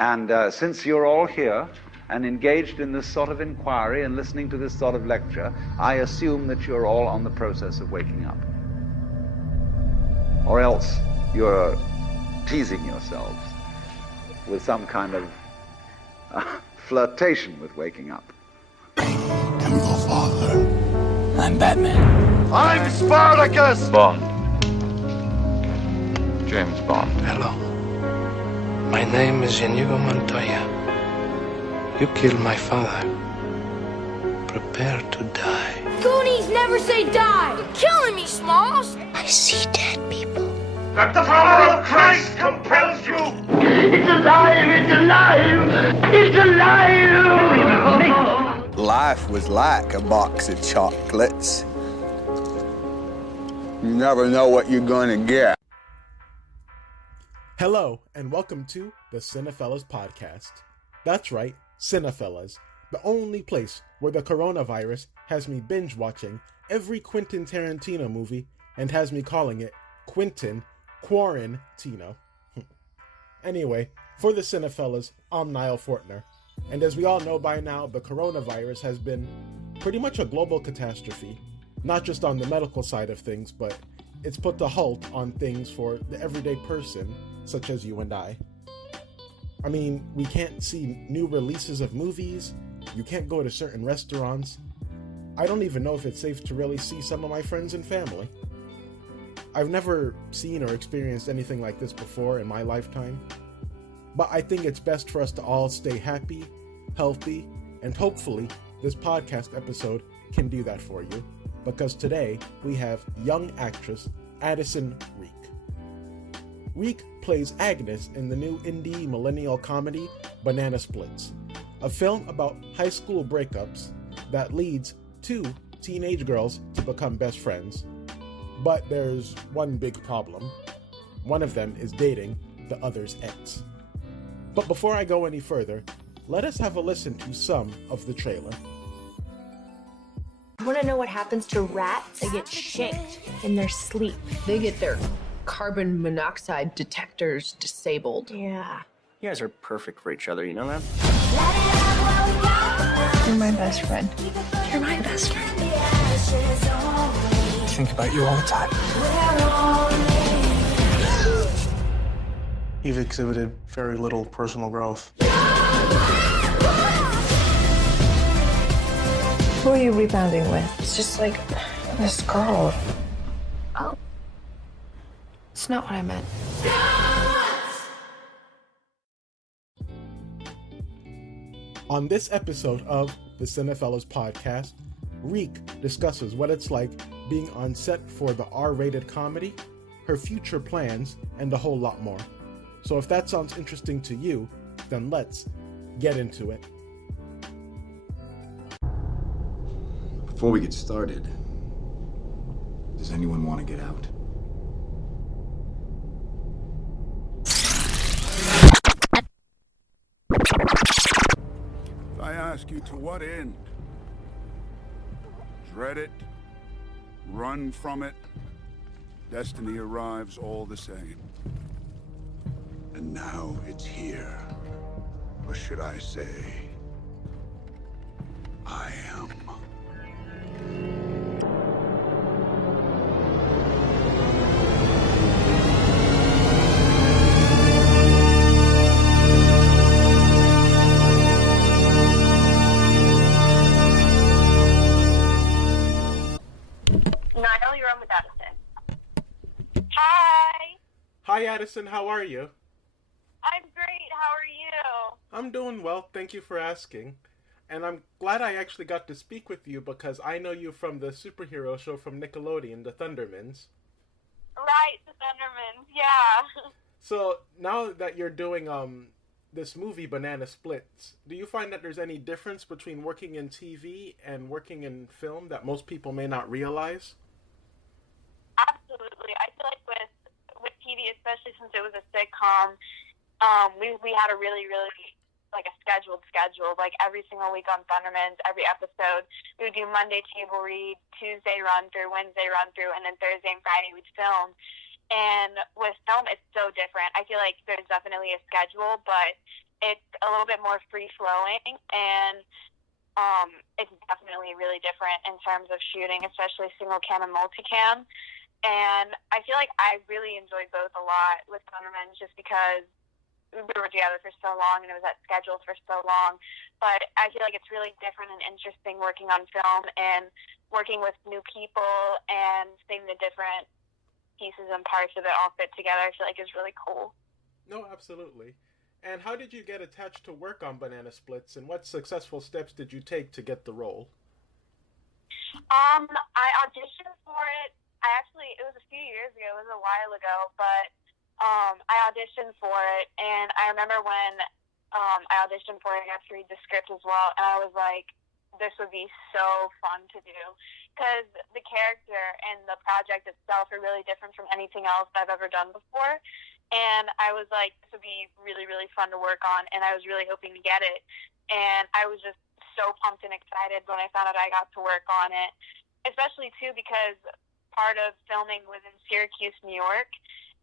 And since you're all here and engaged in this sort of inquiry and listening to this sort of lecture, I assume that you're all on the process of waking up. Or else you're teasing yourselves with some kind of flirtation with waking up. Chemical father. I'm Batman. I'm Spartacus! Bond. James Bond. Hello. My name is Inigo Montoya. You killed my father. Prepare to die. Goonies never say die! You're killing me, Smalls! I see dead people. That the power of Christ compels you! It's alive! It's alive! It's alive! Life was like a box of chocolates. You never know what you're gonna get. Hello, and welcome to the Cinephellas Podcast. That's right, Cinephellas, the only place where the coronavirus has me binge-watching every Quentin Tarantino movie and has me calling it Quentin Quarantino. Anyway, for the Cinephellas, I'm Nile Fortner, and as we all know by now, the coronavirus has been pretty much a global catastrophe, not just on the medical side of things, but it's put the halt on things for the everyday person, such as you and I. I mean, we can't see new releases of movies, you can't go to certain restaurants. I don't even know if it's safe to really see some of my friends and family. I've never seen or experienced anything like this before in my lifetime, but I think it's best for us to all stay happy, healthy, and hopefully this podcast episode can do that for you, because today we have young actress Addison Riecke. Riecke plays Agnes in the new indie millennial comedy Banana Splits, a film about high school breakups that leads two teenage girls to become best friends. But there's one big problem. One of them is dating the other's ex. But before I go any further, let us have a listen to some of the trailer. Want to know what happens to rats? They get shanked in their sleep. They get their carbon monoxide detectors disabled. Yeah. You guys are perfect for each other, you know that? You're my best friend. You're my best friend. I think about you all the time. You've exhibited very little personal growth. Who are you rebounding with? It's just like this girl. Oh. It's not what I meant. On this episode of the Cinephellas Podcast, Riecke discusses what it's like being on set for the R-rated comedy, her future plans, and a whole lot more. So if that sounds interesting to you, then let's get into it. Before we get started, does anyone want to get out? If I ask you to what end? Dread it, run from it, destiny arrives all the same. And now it's here. Or should I say, I am. Nile, you're on with Addison. Hi. Hi Addison, how are you? I'm great. How are you? I'm doing well, thank you for asking. And I'm glad I actually got to speak with you because I know you from the superhero show from Nickelodeon, The Thundermans. Right, The Thundermans, yeah. So now that you're doing this movie, Banana Splits, do you find that there's any difference between working in TV and working in film that most people may not realize? Absolutely. I feel like with TV, especially since it was a sitcom, we had a really like a schedule. Like every single week on Thundermans, every episode, we would do Monday table read, Tuesday run through, Wednesday run through, and then Thursday and Friday we'd film. And with film, it's so different. I feel like there's definitely a schedule, but it's a little bit more free-flowing, and it's definitely really different in terms of shooting, especially single cam and multicam. And I feel like I really enjoyed both a lot with Thunderman, just because we were together for so long and it was at schedule for so long. But I feel like it's really different and interesting working on film and working with new people and seeing the different pieces and parts of it all fit together. I feel like is really cool. No, absolutely. And how did you get attached to work on Banana Splits, and what successful steps did you take to get the role? I auditioned for it. It was a few years ago. It was a while ago, but I auditioned for it, and I remember when I auditioned for it, I got to read the script as well, and I was like, this would be so fun to do, because the character and the project itself are really different from anything else I've ever done before. And I was like, this would be really, really fun to work on, and I was really hoping to get it. And I was just so pumped and excited when I found out I got to work on it, especially, too, because part of filming was in Syracuse, New York,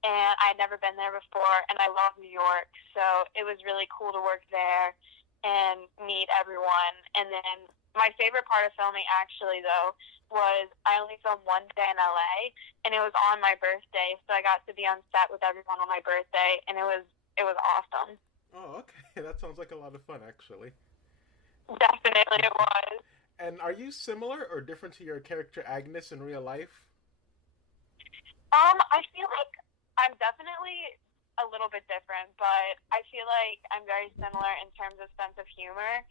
and I had never been there before, and I love New York, so it was really cool to work there and meet everyone. And then my favorite part of filming, actually, though, was I only filmed one day in LA, and it was on my birthday, so I got to be on set with everyone on my birthday, and it was awesome. Oh, okay. That sounds like a lot of fun, actually. Definitely it was. And are you similar or different to your character Agnes in real life? I feel like I'm definitely a little bit different, but I feel like I'm very similar in terms of sense of humor.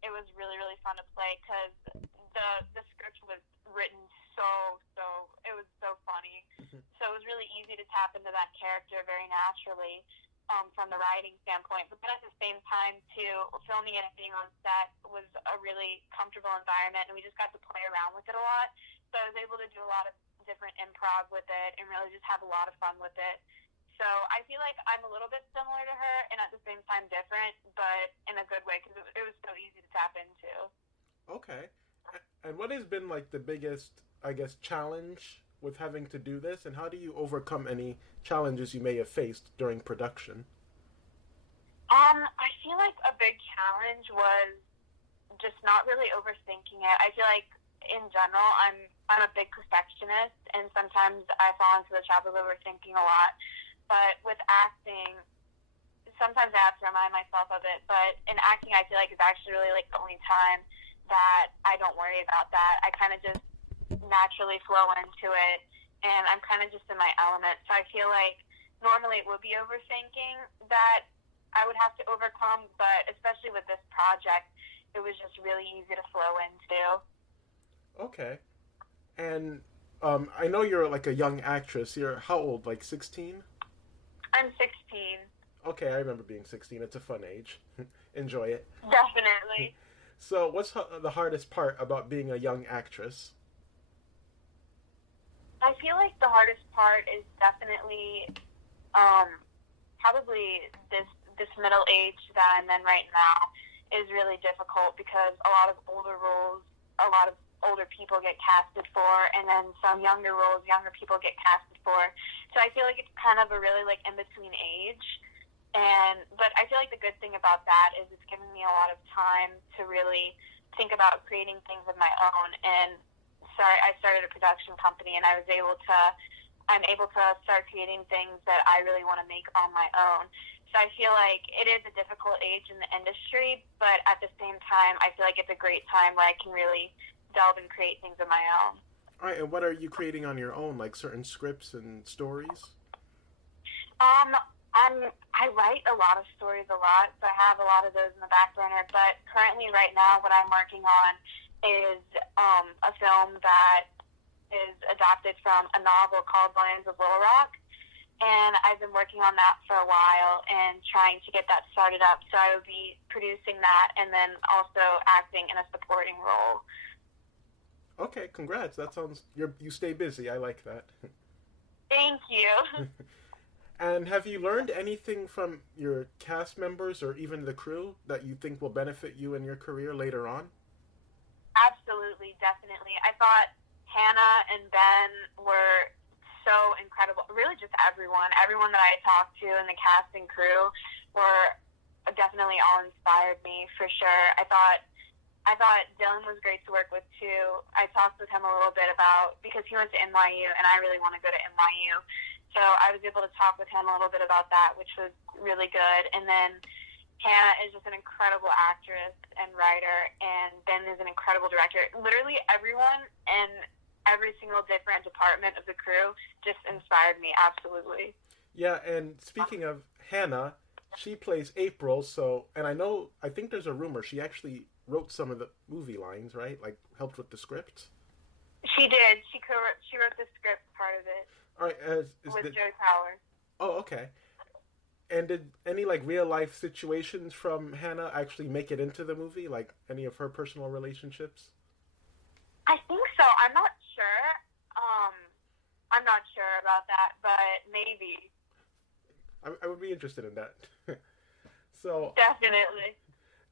It was really, really fun to play because the script was written it was so funny. So it was really easy to tap into that character very naturally from the writing standpoint. But then at the same time, too, filming it and being on set was a really comfortable environment, and we just got to play around with it a lot. So I was able to do a lot of different improv with it and really just have a lot of fun with it. So I feel like I'm a little bit similar to her and at the same time different, but in a good way, because it was so easy to tap into. Okay. And what has been like the biggest, I guess, challenge with having to do this, and how do you overcome any challenges you may have faced during production? I feel like a big challenge was just not really overthinking it. I feel like in general, I'm a big perfectionist, and sometimes I fall into the trap of overthinking a lot. But with acting, sometimes I have to remind myself of it. But in acting, I feel like it's actually really like the only time that I don't worry about that. I kind of just naturally flow into it, and I'm kind of just in my element. So I feel like normally it would be overthinking that I would have to overcome, but especially with this project, it was just really easy to flow into. Okay. And I know you're like a young actress. You're how old? Like 16? I'm 16. Okay, I remember being 16. It's a fun age. Enjoy it. Definitely. So what's the hardest part about being a young actress? I feel like the hardest part is definitely probably this middle age that I'm in right now is really difficult, because a lot of older roles, a lot of older people get casted for, and then some younger roles, younger people get casted for. So I feel like it's kind of a really like in-between age. But I feel like the good thing about that is it's given me a lot of time to really think about creating things of my own. And I started a production company, and I'm able to start creating things that I really want to make on my own. So I feel like it is a difficult age in the industry, but at the same time, I feel like it's a great time where I can really delve and create things of my own. All right, and what are you creating on your own, like certain scripts and stories? I write a lot of stories a lot, so I have a lot of those in the back burner. But currently, right now, what I'm working on is a film that is adapted from a novel called Lions of Little Rock. And I've been working on that for a while and trying to get that started up. So I will be producing that and then also acting in a supporting role. Okay, congrats. That sounds... You stay busy. I like that. Thank you. And have you learned anything from your cast members or even the crew that you think will benefit you in your career later on? Absolutely, definitely. I thought Hannah and Ben were so incredible. Really just everyone that I talked to in the cast and crew all inspired me for sure. I thought Dylan was great to work with too. I talked with him a little bit about, because he went to NYU and I really want to go to NYU. So I was able to talk with him a little bit about that, which was really good. And then Hannah is just an incredible actress and writer, and Ben is an incredible director. Literally everyone in every single different department of the crew just inspired me, absolutely. Yeah, and speaking of Hannah, she plays April, and I think there's a rumor she actually wrote some of the movie lines, right? Like, helped with the script? She did. She wrote the script part of it. All right. With Joe Power. Oh, okay. And did any, like, real-life situations from Hannah actually make it into the movie? Like, any of her personal relationships? I think so. I'm not sure. I'm not sure about that, but maybe. I would be interested in that. So definitely.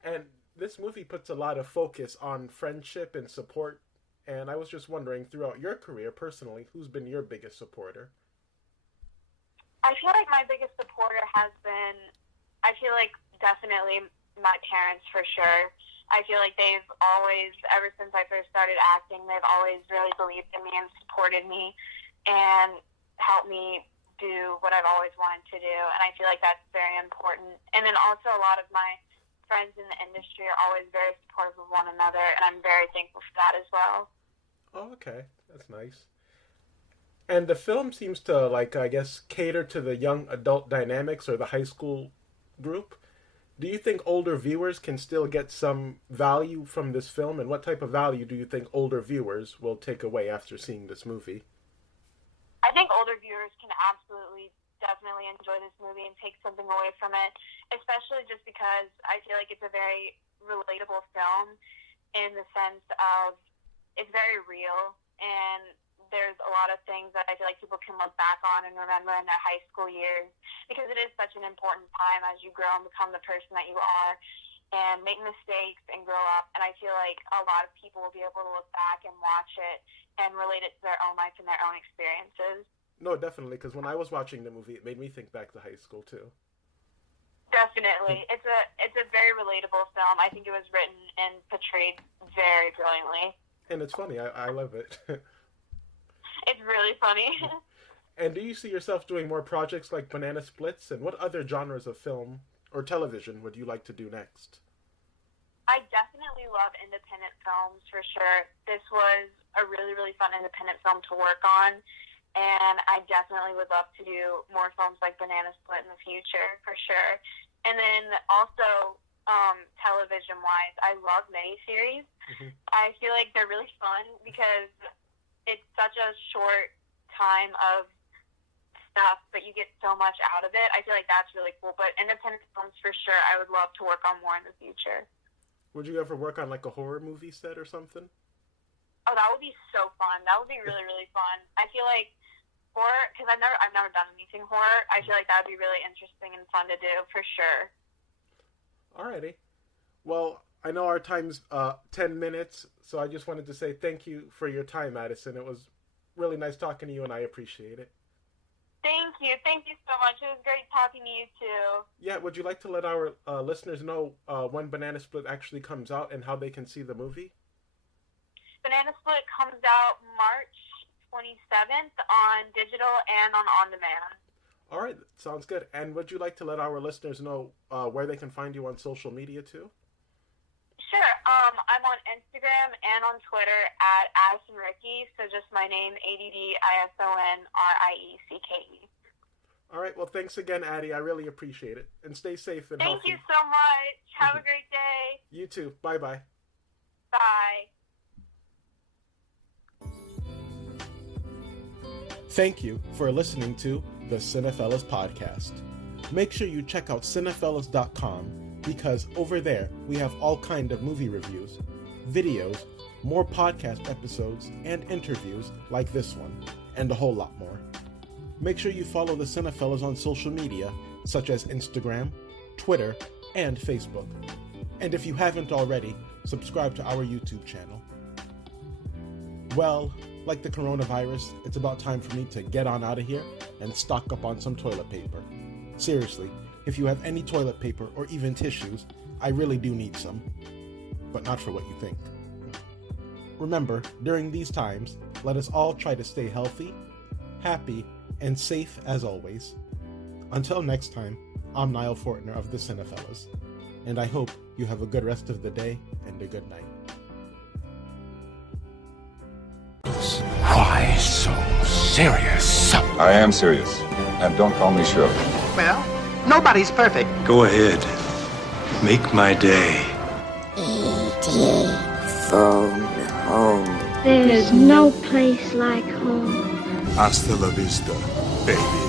And this movie puts a lot of focus on friendship and support, and I was just wondering, throughout your career personally, who's been your biggest supporter? I feel like my biggest supporter has been, definitely my parents for sure. I feel like they've always, ever since I first started acting, they've always really believed in me and supported me and helped me do what I've always wanted to do, and I feel like that's very important. And then also a lot of my friends in the industry are always very supportive of one another, and I'm very thankful for that as well. Oh, okay. That's nice. And the film seems to, cater to the young adult dynamics or the high school group. Do you think older viewers can still get some value from this film, and what type of value do you think older viewers will take away after seeing this movie? I think older viewers can absolutely, definitely enjoy this movie and take something away from it, especially just because I feel like it's a very relatable film in the sense of it's very real, and there's a lot of things that I feel like people can look back on and remember in their high school years, because it is such an important time as you grow and become the person that you are and make mistakes and grow up. And I feel like a lot of people will be able to look back and watch it and relate it to their own life and their own experiences. No, definitely, because when I was watching the movie, it made me think back to high school too. Definitely. It's a very relatable film. I think it was written and portrayed very brilliantly. And it's funny. I love it. It's really funny. And do you see yourself doing more projects like Banana Splits? And what other genres of film or television would you like to do next? I definitely love independent films for sure. This was a really, really fun independent film to work on. And I definitely would love to do more films like Banana Split in the future, for sure. And then also, television-wise, I love miniseries. Mm-hmm. I feel like they're really fun because it's such a short time of stuff, but you get so much out of it. I feel like that's really cool. But independent films, for sure, I would love to work on more in the future. Would you ever work on like a horror movie set or something? Oh, that would be so fun. That would be really, really fun. I feel like horror, because I've never done anything horror. I feel like that would be really interesting and fun to do, for sure. Alrighty. Well, I know our time's 10 minutes, so I just wanted to say thank you for your time, Addison. It was really nice talking to you, and I appreciate it. Thank you. Thank you so much. It was great talking to you, too. Yeah, would you like to let our listeners know when Banana Split actually comes out and how they can see the movie? Banana Split comes out March 27th on digital and on demand. All right, sounds good. And would you like to let our listeners know where they can find you on social media, too? Sure. I'm on Instagram and on Twitter at Addison Riecke, so just my name, ADDISONRIECKE. All right, well, thanks again, Addie. I really appreciate it. And stay safe and healthy. Thank you so much. Have a great day. You too. Bye-bye. Bye. Thank you for listening to the Cinephellas Podcast. Make sure you check out Cinephellas.com, because over there we have all kind of movie reviews, videos, more podcast episodes, and interviews like this one, and a whole lot more. Make sure you follow the Cinephellas on social media, such as Instagram, Twitter, and Facebook. And if you haven't already, subscribe to our YouTube channel. Well, like the coronavirus, it's about time for me to get on out of here and stock up on some toilet paper. Seriously, If you have any toilet paper or even tissues, I really do need some. But not for what you think. Remember, during these times, let us all try to stay healthy, happy, and safe as always. Until next time, I'm Nile Fortner of the Cinephellas, and I hope you have a good rest of the day and a good night. Why so serious? I am serious, and don't call me Shirley. Well, nobody's perfect. Go ahead. Make my day. E.T. phone home. There's no place like home. Hasta la vista, baby.